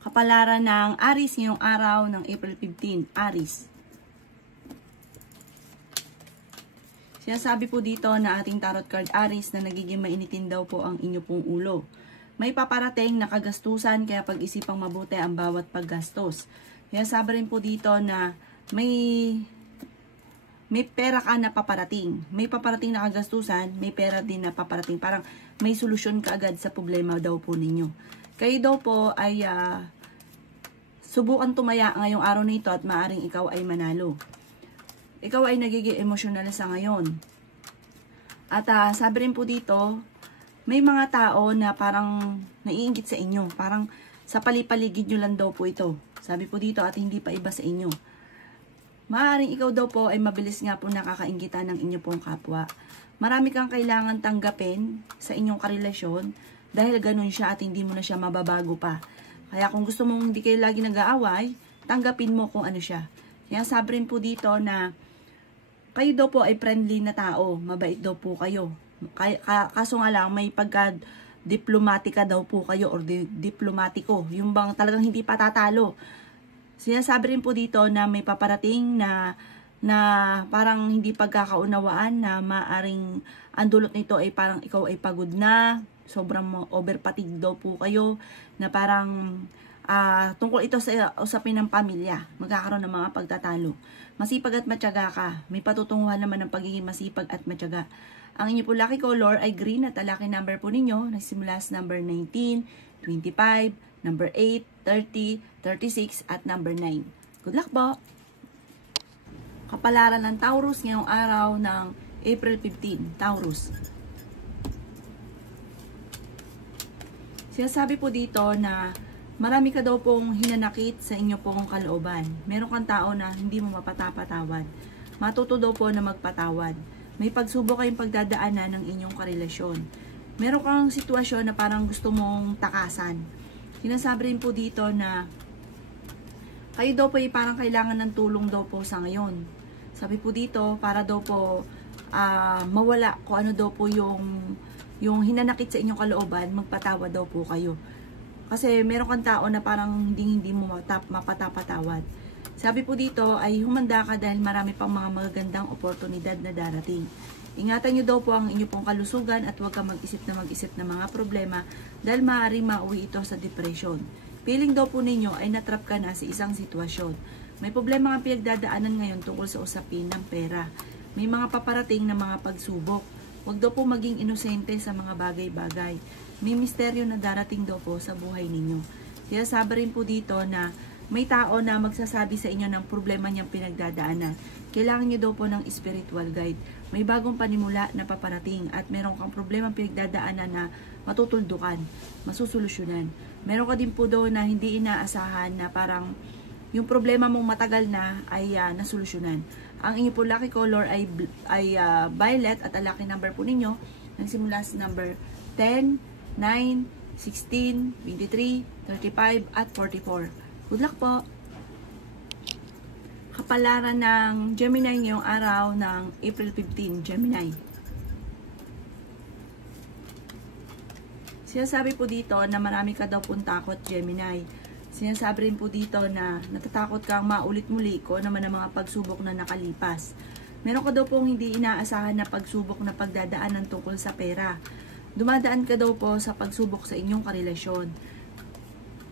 Kapalaran ng Aries ngayong araw ng April 15. Aries. Sinasabi po dito na ating tarot card Aries na nagiging mainitin daw po ang inyo pong ulo. May paparating na kagastusan kaya pag-isipang mabuti ang bawat paggastos. Sinasabi rin po dito na may pera ka na paparating. May paparating na kagastusan, may pera din na paparating. Parang may solusyon ka agad sa problema daw po ninyo. Kayo daw po ay subukan tumaya ngayong araw na ito at maaring ikaw ay manalo. Ikaw ay nagiging emosyonal sa ngayon. At sabi rin po dito, may mga tao na parang naiinggit sa inyo. Parang sa palipaligid nyo lang daw po ito. Sabi po dito at hindi pa iba sa inyo. Maaaring ikaw daw po ay mabilis nga po nakakainggitan ng inyo pong kapwa. Marami kang kailangan tanggapin sa inyong karelasyon dahil ganun siya at hindi mo na siya mababago pa. Kaya kung gusto mong hindi kayo lagi nag-aaway, tanggapin mo kung ano siya. Kaya sabi rin po dito na kayo daw po ay friendly na tao, mabait daw po kayo. Kaso nga lang may pagka-diplomatika daw po kayo or diplomatiko. Yung bang talagang hindi patatalo. Sinasabi rin po dito na may paparating na parang hindi pagkakaunawaan na maaring ang dulot nito ay parang ikaw ay pagod na, sobrang overpatig daw po kayo, na parang tungkol ito sa usapin ng pamilya, magkakaroon ng mga pagtatalo. Masipag at matyaga ka, may patutunguhan naman ng pagiging masipag at matyaga. Ang inyo po lucky color ay green at lucky number po ninyo, nagsimula sa number 19, 25, number 8, 30, 36 at number 9. Good luck po! Kapalaran ng Taurus ngayong araw ng April 15. Taurus. Sinasabi po dito na marami ka daw pong hinanakit sa inyo pong kalooban. Meron kang tao na hindi mo mapatapatawad. Matuto daw po na magpatawad. May pagsubok kayong pagdadaanan ng inyong karelasyon. Meron kang sitwasyon na parang gusto mong takasan. Sinasabi rin po dito na kayo daw po ay parang kailangan ng tulong daw po sa ngayon. Sabi po dito, para daw po mawala kung ano daw po yung hinanakit sa inyong kalooban, magpatawad daw po kayo. Kasi meron kang tao na parang hindi mo mapatapatawad. Sabi po dito ay humanda ka dahil marami pang mga magagandang oportunidad na darating. Ingatan nyo daw po ang inyong pong kalusugan at huwag kang mag-isip ng mga problema dahil maaaring mauwi ito sa depression. Feeling daw po ninyo ay natrap ka na sa isang sitwasyon. May problema ang pinagdadaanan ngayon tungkol sa usapin ng pera. May mga paparating na mga pagsubok. Huwag daw po maging inosente sa mga bagay-bagay. May misteryo na darating daw po sa buhay ninyo. Kaya sabi rin po dito na may tao na magsasabi sa inyo ng problema niyang pinagdadaanan. Kailangan niyo daw po ng spiritual guide. May bagong panimula na paparating at meron kang problema pinagdadaanan na matutuldukan, masusolusyonan. Meron ka din po daw na hindi inaasahan na parang yung problema mong matagal na ay nasolusyonan. Ang inyo po lucky color ay violet at ang lucky number po ninyo nagsimula sa number 10, 9, 16, 23, 35 at 44. Good luck po! Kapalaran ng Gemini ngayong araw ng April 15, Gemini. Sinasabi po dito na marami ka daw pong takot, Gemini. Sinasabi rin po dito na natatakot kang maulit-muli ko naman ang mga pagsubok na nakalipas. Meron ka daw pong hindi inaasahan na pagsubok na pagdadaanan tungkol sa pera. Dumadaan ka daw po sa pagsubok sa inyong karelasyon.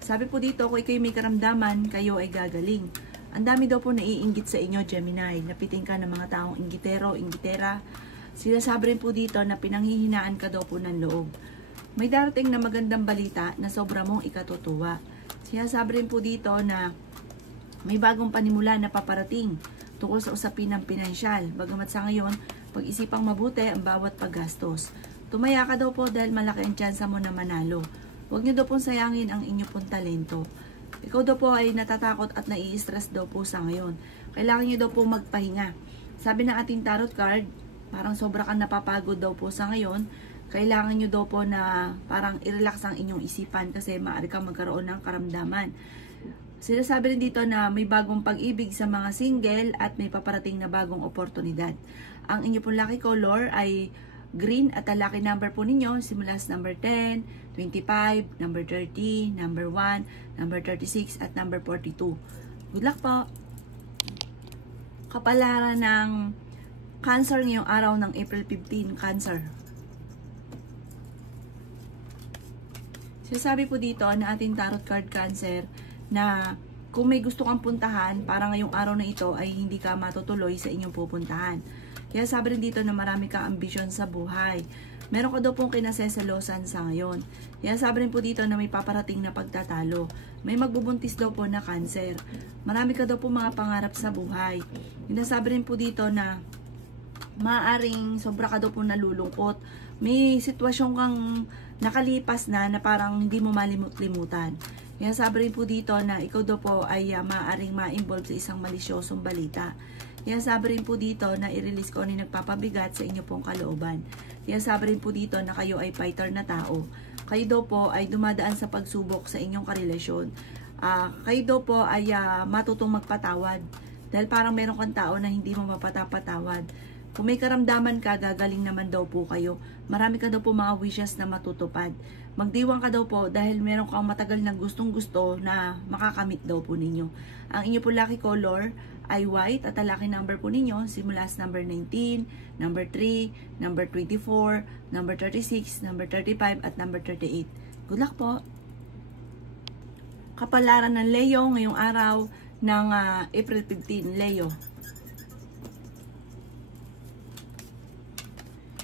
Sabi po dito, kung ikaw may karamdaman, kayo ay gagaling. Ang dami daw po naiinggit sa inyo, Gemini. Napiting ka ng mga taong inggitero, inggitera. Sinasabi rin po dito na pinanghihinaan ka daw po ng loob. May darating na magandang balita na sobra mong ikatutuwa. Sinasabi rin po dito na may bagong panimula na paparating tungkol sa usapin ng pinansyal. Bagamat sa ngayon, pag-isipang mabuti ang bawat paggastos. Tumaya ka daw po dahil malaki ang tsansa mo na manalo. Huwag niyo daw pong sayangin ang inyong pong talento. Ikaw daw po ay natatakot at nai-stress daw po sa ngayon. Kailangan niyo daw po magpahinga. Sabi ng ating tarot card, parang sobra kang napapagod daw po sa ngayon. Kailangan nyo daw po na parang i-relax ang inyong isipan kasi maaari kang magkaroon ng karamdaman. Sinasabi rin dito na may bagong pag-ibig sa mga single at may paparating na bagong oportunidad. Ang inyo pong lucky color ay green at ang lucky number po ninyo simula sa number 10, 25, number 30, number 1, number 36, at number 42. Good luck po! Kapalaran ng Cancer ngayong araw ng April 15, Cancer. Sinasabi po dito na ating tarot card Cancer na kung may gusto kang puntahan, para ngayong araw na ito ay hindi ka matutuloy sa inyong pupuntahan. Kaya sabi rin dito na marami kang ambisyon sa buhay. Meron ka daw pong kinaseselosan sa ngayon. Kaya sabi rin po dito na may paparating na pagtatalo. May magbubuntis daw po na Cancer. Marami ka daw po mga pangarap sa buhay. Sinasabi rin po dito na maaaring sobra ka daw po nalulungkot. May sitwasyon kang nakalipas na parang hindi mo malimut-limutan. Kaya sabi rin po dito na ikaw daw po ay maaaring ma-involve sa isang malisyosong balita. Kaya sabi rin po dito na i-release ko ni nagpapabigat sa inyo pong kalooban. Kaya sabi rin po dito na kayo ay fighter na tao. Kayo daw po ay dumadaan sa pagsubok sa inyong karelasyon. Kayo daw po ay matutong magpatawad. Dahil parang meron kang tao na hindi mo mapatapatawad. Kung may karamdaman ka, gagaling naman daw po kayo. Marami ka daw po mga wishes na matutupad. Magdiwang ka daw po dahil meron kang matagal na gustong-gusto na makakamit daw po ninyo. Ang inyo po lucky color ay white at ang lucky number po ninyo simula sa number 19, number 3, number 24, number 36, number 35 at number 38. Good luck po! Kapalaran ng Leo ngayong araw ng April 15, Leo.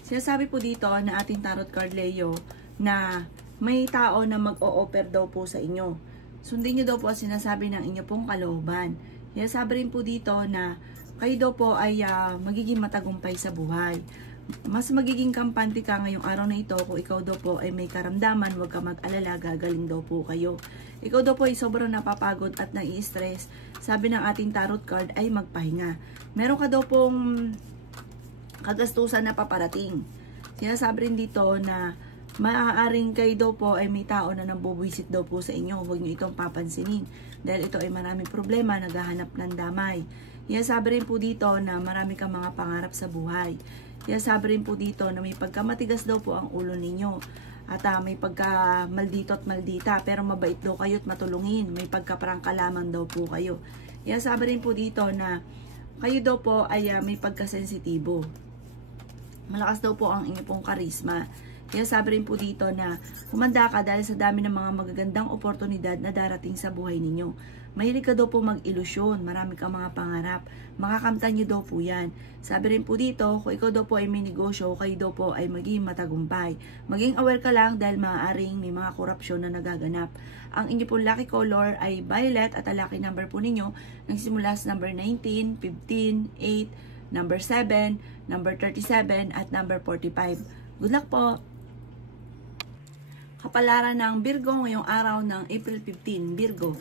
Sinasabi po dito na ating tarot card Leo na may tao na mag-o-offer daw po sa inyo. Sundin nyo daw po ang sinasabi ng inyo pong kalooban. Kaya sabi rin po dito na kayo daw po ay magiging matagumpay sa buhay. Mas magiging kampante ka ngayong araw na ito kung ikaw daw po ay may karamdaman, huwag ka mag-alala, gagaling daw po kayo. Ikaw daw po ay sobrang napapagod at nai-stress. Sabi ng ating tarot card ay magpahinga. Meron ka daw pong kagastusan na paparating. Sinasabi rin dito na maaaring kayo daw po ay may tao na nambubuisit daw po sa inyo. Huwag nyo itong papansinin. Dahil ito ay maraming problema, naghahanap ng damay. Kaya sabi rin po dito na marami kang mga pangarap sa buhay. Kaya sabi rin po dito na may pagkamatigas daw po ang ulo ninyo. At may pagka maldito at maldita. Pero mabait daw kayo at matulungin. May pagkaprangkalaman daw po kayo. Kaya sabi rin po dito na kayo daw po ay may pagkasensitibo. Malakas daw po ang inyong pong karisma. Kaya sabi rin po dito na humanda ka dahil sa dami ng mga magagandang oportunidad na darating sa buhay ninyo. Mahilig ka daw po mag-ilusyon, marami kang mga pangarap, makakamtan nyo daw po yan. Sabi rin po dito, kung ikaw daw po ay may negosyo, kayo daw po ay maging matagumpay. Maging aware ka lang dahil maaaring may mga korupsyon na nagaganap. Ang inyo po lucky color ay violet at ang lucky number po ninyo nagsimula sa number 19, 15, 8, number 7, number 37 at number 45. Good luck po! Kapalaran ng Virgo ngayong araw ng April 15, Virgo.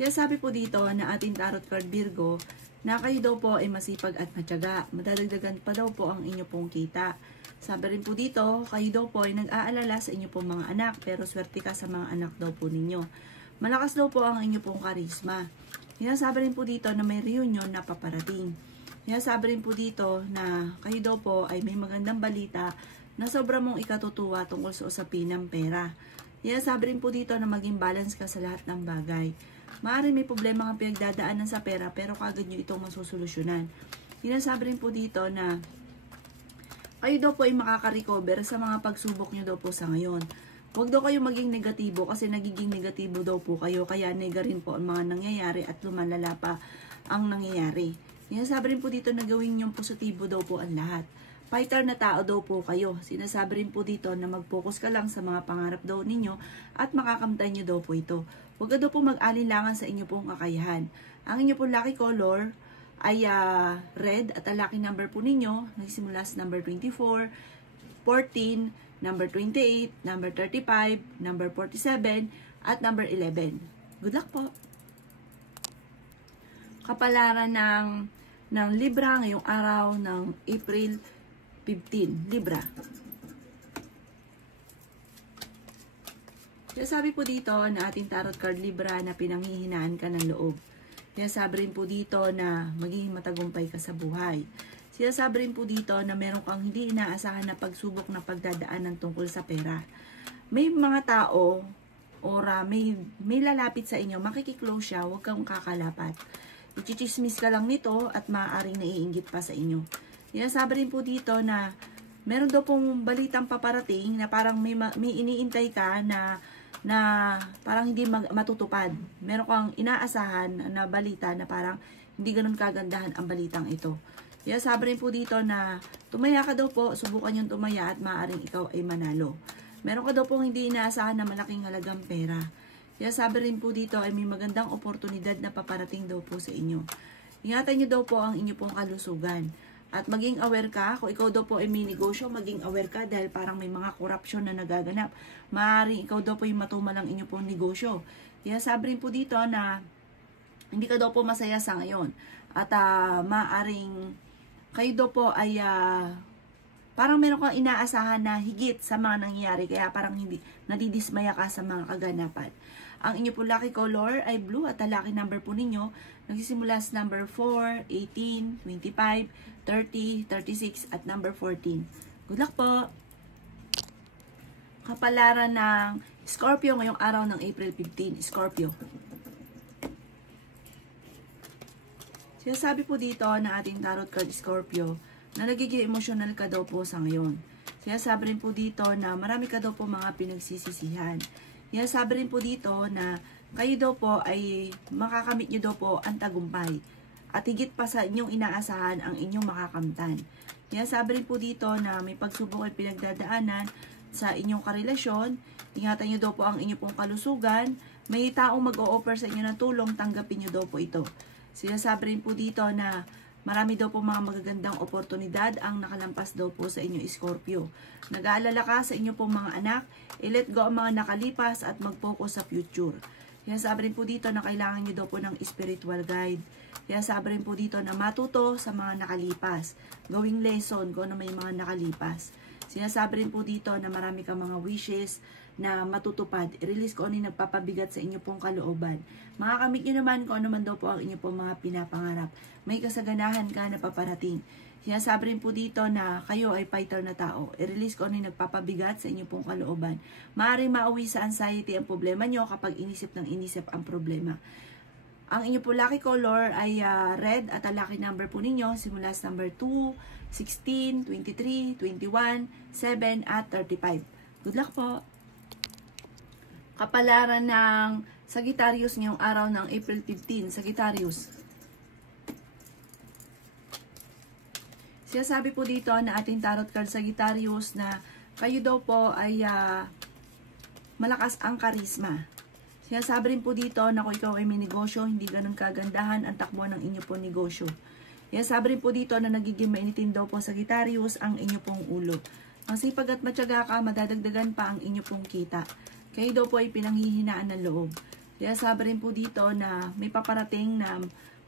Kaya sabi po dito na ating tarot card Virgo na kayo daw po ay masipag at matyaga. Madadagdagan pa daw po ang inyo pong kita. Sabi rin po dito, kayo daw po ay nag-aalala sa inyo pong mga anak pero swerte ka sa mga anak daw po ninyo. Malakas daw po ang inyo pong karisma. Kaya sabi rin po dito na may reunion na paparating. Kaya sabi rin po dito na kayo daw po ay may magandang balita na sobra mong ikatutuwa tungkol sa usapin ng pera. Kaya sabi rin po dito na maging balance ka sa lahat ng bagay. Maaaring may problema kang pinagdadaanan sa pera pero kagad nyo itong masusolusyonan. Kaya sabi rin po dito na kayo daw po ay makaka-recover sa mga pagsubok nyo daw po sa ngayon. Huwag daw kayo maging negatibo kasi nagiging negatibo daw po kayo. Kaya nega rin po ang mga nangyayari at lumalala pa ang nangyayari. Kaya sabi rin po dito na gawin yung positibo daw po ang lahat. Fighter na tao daw po kayo. Sinasabi rin po dito na mag-focus ka lang sa mga pangarap daw ninyo at makakamtan nyo daw po ito. Huwag ka daw po mag-alinlangan sa inyo pong kakayahan. Ang inyo pong lucky color ay red at ang lucky number po ninyo nagsimula sa number 24, 14, number 28, number 35, number 47, at number 11. Good luck po! Kapalaran ng Libra ngayong araw ng April 15, Libra. Kaya sabi po dito na ating tarot card Libra na pinanghihinaan ka ng loob. Kaya sabi rin po dito na magiging matagumpay ka sa buhay. Sinasabi rin po dito na meron kang hindi inaasahan na pagsubok na pagdadaanan tungkol sa pera. May mga tao or may lalapit sa inyo, makikiklose siya, huwag kang kakalapat. Ichichismis ka lang nito at maaaring naiinggit pa sa inyo. Sinasabi rin po dito na meron daw pong balitang paparating na parang may iniintay ka na parang hindi matutupad. Meron kang inaasahan na balita na parang hindi ganun kagandahan ang balitang ito. Sabi rin po dito na tumaya ka daw po, subukan yung tumaya at maaaring ikaw ay manalo. Meron ka daw pong hindi inaasahan na malaking halagang pera. Sabi rin po dito ay may magandang oportunidad na paparating daw po sa inyo. Ingatan nyo daw po ang inyo pong kalusugan. At maging aware ka, kung ikaw daw po ay may negosyo, maging aware ka dahil parang may mga korupsyon na nagaganap. Maaaring ikaw daw po yung matumalang inyo pong negosyo. Sabi rin po dito na hindi ka daw po masaya sa ngayon. At maaaring kayo daw po ay parang meron kang inaasahan na higit sa mga nangyayari. Kaya parang hindi nadidismaya ka sa mga kaganapan. Ang inyo po lucky color ay blue at ang lucky number po ninyo nagsisimula sa number 4, 18, 25, 30, 36 at number 14. Good luck po! Kapalaran ng Scorpio ngayong araw ng April 15. Scorpio. Sinasabi po dito na ating tarot card Scorpio na nagiging emotional ka daw po sa ngayon. Sinasabi rin po dito na marami ka daw po mga pinagsisisihan. Sinasabi rin po dito na kayo daw po ay makakamit nyo daw po ang tagumpay. At higit pa sa inyong inaasahan ang inyong makakamtan. Sinasabi rin po dito na may pagsubok ay pinagdadaanan sa inyong karelasyon. Ingatan nyo daw po ang inyong pong kalusugan. May taong mag-o-offer sa inyo ng tulong, tanggapin nyo daw po ito. Sinasabi rin po dito na marami daw po mga magagandang oportunidad ang nakalampas daw po sa inyo, Scorpio. Nag-aalala ka sa inyo pong mga anak, i-let go ang mga nakalipas at mag-focus sa future. Sinasabi rin po dito na kailangan nyo daw po ng spiritual guide. Sinasabi rin po dito na matuto sa mga nakalipas. Gawing lesson kung ano may mga nakalipas. Sinasabi rin po dito na marami kang mga wishes na matutupad. I-release ko ano yung nagpapabigat sa inyo pong kalooban. Makakamit nyo naman kung ano man daw po ang inyo pong mga pinapangarap. May kasaganahan ka na paparating. Sinasabi rin po dito na kayo ay fighter na tao. I-release ko ano yung nagpapabigat sa inyo pong kalooban. Maaaring mauwi sa anxiety ang problema nyo kapag inisip ng inisip ang problema. Ang inyo po lucky color ay red at ang lucky number po ninyo simula sa number 2, 16, 23, 21, 7 at 35. Good luck po! Kapalaran ng Sagittarius ngayong araw ng April 15. Sagittarius. Sinasabi po dito na ating tarot card Sagittarius na kayo daw po ay malakas ang karisma. Sinasabi rin po dito na kung ikaw ay may negosyo, hindi ganun kagandahan ang takbo ng inyo pong negosyo. Sinasabi rin po dito na nagiging mainitin daw po Sagittarius ang inyo pong ulo. Ang sipag at matyaga ka, madadagdagan pa ang inyo pong kita. Kayo daw po ay pinanghihinaan ng loob. Kaya sabi rin po dito na may paparating na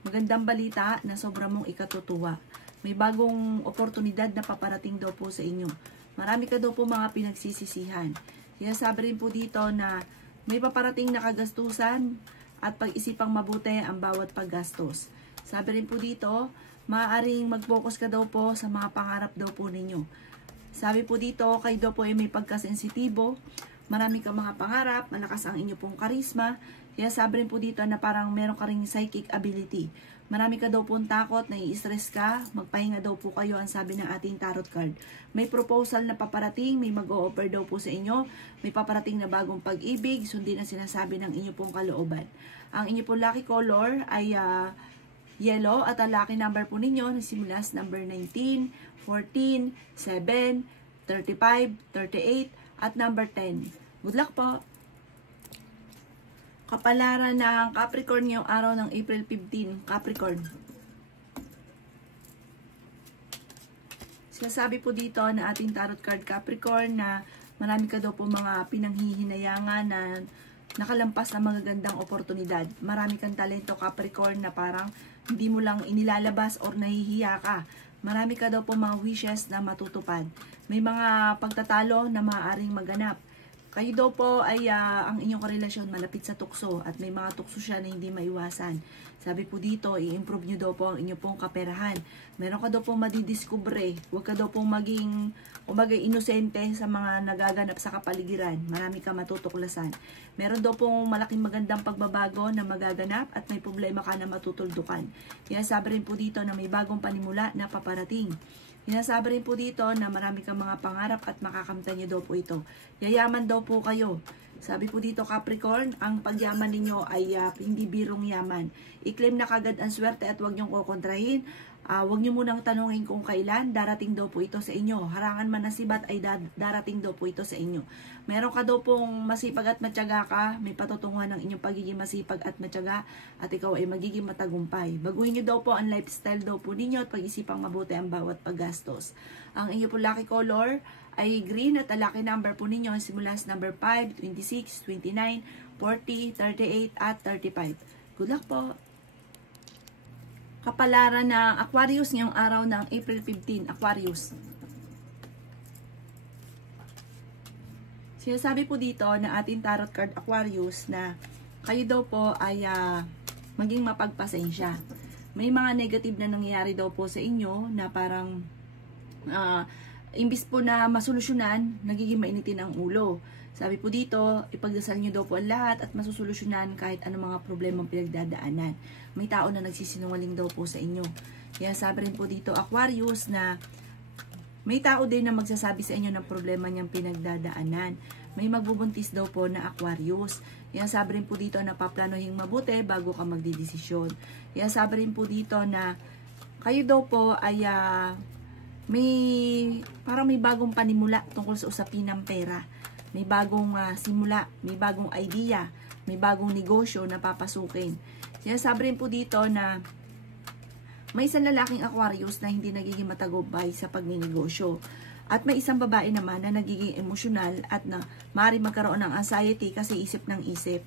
magandang balita na sobra mong ikatutuwa. May bagong oportunidad na paparating daw po sa inyo. Marami ka daw po mga pinagsisisihan. Kaya sabi rin po dito na may paparating na kagastusan at pag-isipang mabuti ang bawat paggastos. Sabi rin po dito, maaaring mag-focus ka daw po sa mga pangarap daw po ninyo. Sabi po dito, kayo daw po ay may pagkasensitibo. Marami kang mga pangarap, malakas ang inyo pong karisma. Kaya sabi rin po dito na parang meron ka ring psychic ability. Marami ka daw pong takot, nai-stress ka, magpahinga daw po kayo ang sabi ng ating tarot card. May proposal na paparating, may mag-o-offer daw po sa inyo, may paparating na bagong pag-ibig, sundin ang sinasabi ng inyo pong kalooban. Ang inyo pong lucky color ay yellow at ang lucky number po ninyo nagsimula sa number 19, 14, 7, 35, 38, at number 10. Good luck po! Kapalaran ng Capricorn ngayong araw ng April 15. Capricorn. Sinasabi po dito na ating tarot card Capricorn na marami ka daw po mga pinanghihinayangan na nakalampas na magagandang oportunidad. Marami kang talento Capricorn na parang hindi mo lang inilalabas or nahihiya ka. Marami ka daw po mga wishes na matutupad. May mga pagtatalo na maaaring maganap. Kayo daw po ay ang inyong karelasyon malapit sa tukso at may mga tukso siya na hindi maiwasan. Sabi po dito, i-improve nyo daw po ang inyong pong kaperahan. Meron ka daw pong madidiskubre. Huwag ka daw pong maging inosente sa mga nagaganap sa kapaligiran. Marami ka matutuklasan. Meron daw pong malaking magandang pagbabago na magaganap at may problema ka na matutuldukan. Kaya sabi rin po dito na may bagong panimula na paparating. Sinasabi rin po dito na marami kang mga pangarap at makakamtan niyo daw po ito. Yayaman daw po kayo. Sabi po dito Capricorn, ang pagyaman ninyo ay hindi birong yaman. I-claim na kagad ang swerte at huwag niyong kukontrahin. Huwag niyo munang tanungin kung kailan, darating daw po ito sa inyo. Harangan man na sibat ay darating daw po ito sa inyo. Meron ka daw pong masipag at matyaga ka, may patutunguhan ng inyong pagiging masipag at matyaga, at ikaw ay magiging matagumpay. Baguhin niyo daw po ang lifestyle daw po ninyo at pag-isipang mabuti ang bawat paggastos. Ang inyo po lucky color ay green at ang lucky number po ninyo simula sa number 5, 26, 29, 40, 38 at 35. Good luck po! Kapalaran ng Aquarius ngayong araw ng April 15, Aquarius. Sinasabi po dito na ating tarot card Aquarius na kayo daw po ay maging mapagpasensya. May mga negative na nangyayari daw po sa inyo na parang imbis po na masolusyonan, nagiging mainitin ang ulo. Sabi po dito, ipagdasal nyo daw po ang lahat at masusolusyonan kahit anong mga problemang pinagdadaanan. May tao na nagsisinungaling daw po sa inyo. Kaya sabi rin po dito, Aquarius, na may tao din na magsasabi sa inyo ng problema niyang pinagdadaanan. May magbubuntis daw po na Aquarius. Kaya sabi rin po dito na paplanohin mabuti bago ka magdidesisyon. Kaya sabi rin po dito na kayo daw po ay parang may bagong panimula tungkol sa usapin ng pera. May bagong simula, may bagong idea, may bagong negosyo na papasukin. Kaya sabi rin po dito na may isang lalaking Aquarius na hindi nagiging matagumpay sa pagninegosyo. At may isang babae naman na nagiging emosyonal at na maaaring magkaroon ng anxiety kasi isip ng isip.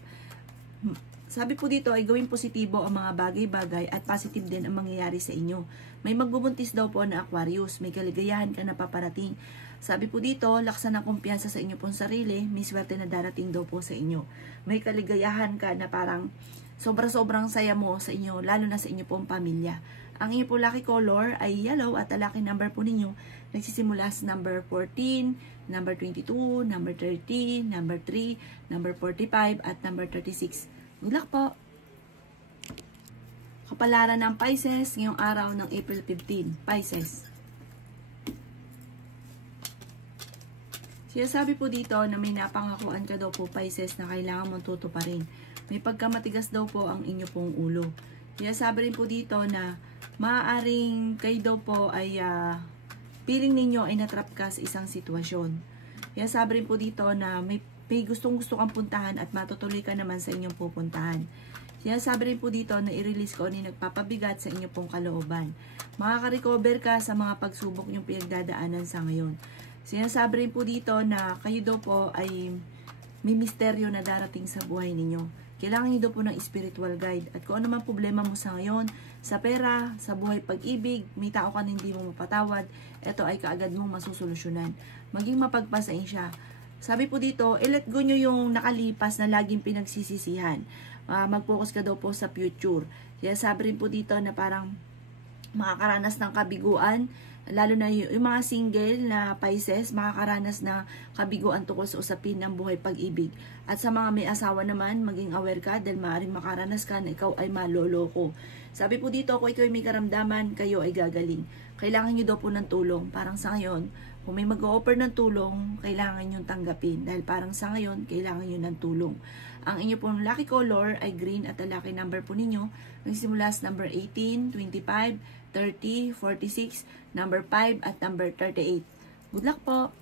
Sabi po dito ay gawing positibo ang mga bagay-bagay at positive din ang mangyayari sa inyo. May magbubuntis daw po na Aquarius, may kaligayahan ka na paparating. Sabi po dito, laksan ang kumpiyansa sa inyo pong sarili, may swerte na darating daw po sa inyo. May kaligayahan ka na parang sobra-sobrang saya mo sa inyo, lalo na sa inyo pong pamilya. Ang inyo po lucky color ay yellow at ang lucky number po ninyo nagsisimula sa number 14, number 22, number 30, number 3, number 45 at number 36. Good luck po! Kapalaran ng Pisces ngayong araw ng April 15. Pisces. Sinasabi po dito na may napangakuan ka daw po Pisces na kailangan mong tutuparin. May pagkamatigas daw po ang inyo pong ulo. Sinasabi rin po dito na maaaring kayo daw po ay feeling ninyo ay natrap ka sa isang sitwasyon. Sinasabi rin po dito na may gustong-gusto kang puntahan at matutuloy ka naman sa inyong pupuntahan. Sinasabi rin po dito na i-release ko ni nagpapabigat sa inyong pong kalooban. Makaka-recover ka sa mga pagsubok nyong pinagdadaanan sa ngayon. Sinasabi rin po dito na kayo daw po ay may misteryo na darating sa buhay ninyo. Kailangan nyo daw po ng spiritual guide. At kung ano man problema mo sa ngayon, sa pera, sa buhay pag-ibig, may tao ka na hindi mo mapatawad, ito ay kaagad mong masusolusyonan. Maging mapagpasensya. Sabi po dito, i-let go nyo yung nakalipas na laging pinagsisisihan. Mag-focus ka daw po sa future. Kaya sabi rin po dito na parang makakaranas ng kabiguan, lalo na yung mga single na Pisces, makakaranas na kabiguan tungkol sa usapin ng buhay pag-ibig. At sa mga may asawa naman, maging aware ka dahil maaaring makaranas ka na ikaw ay maloloko. Sabi po dito, kung ikaw ay may karamdaman, kayo ay gagaling. Kailangan nyo daw po ng tulong. Parang sa ngayon, kung may mag-o-offer ng tulong, kailangan nyo tanggapin. Dahil parang sa ngayon, kailangan nyo ng tulong. Ang inyo pong lucky color ay green at ang lucky number po ninyo nagsimula sa number 18, 25, 30, 46, number 5 at number 38. Good luck po!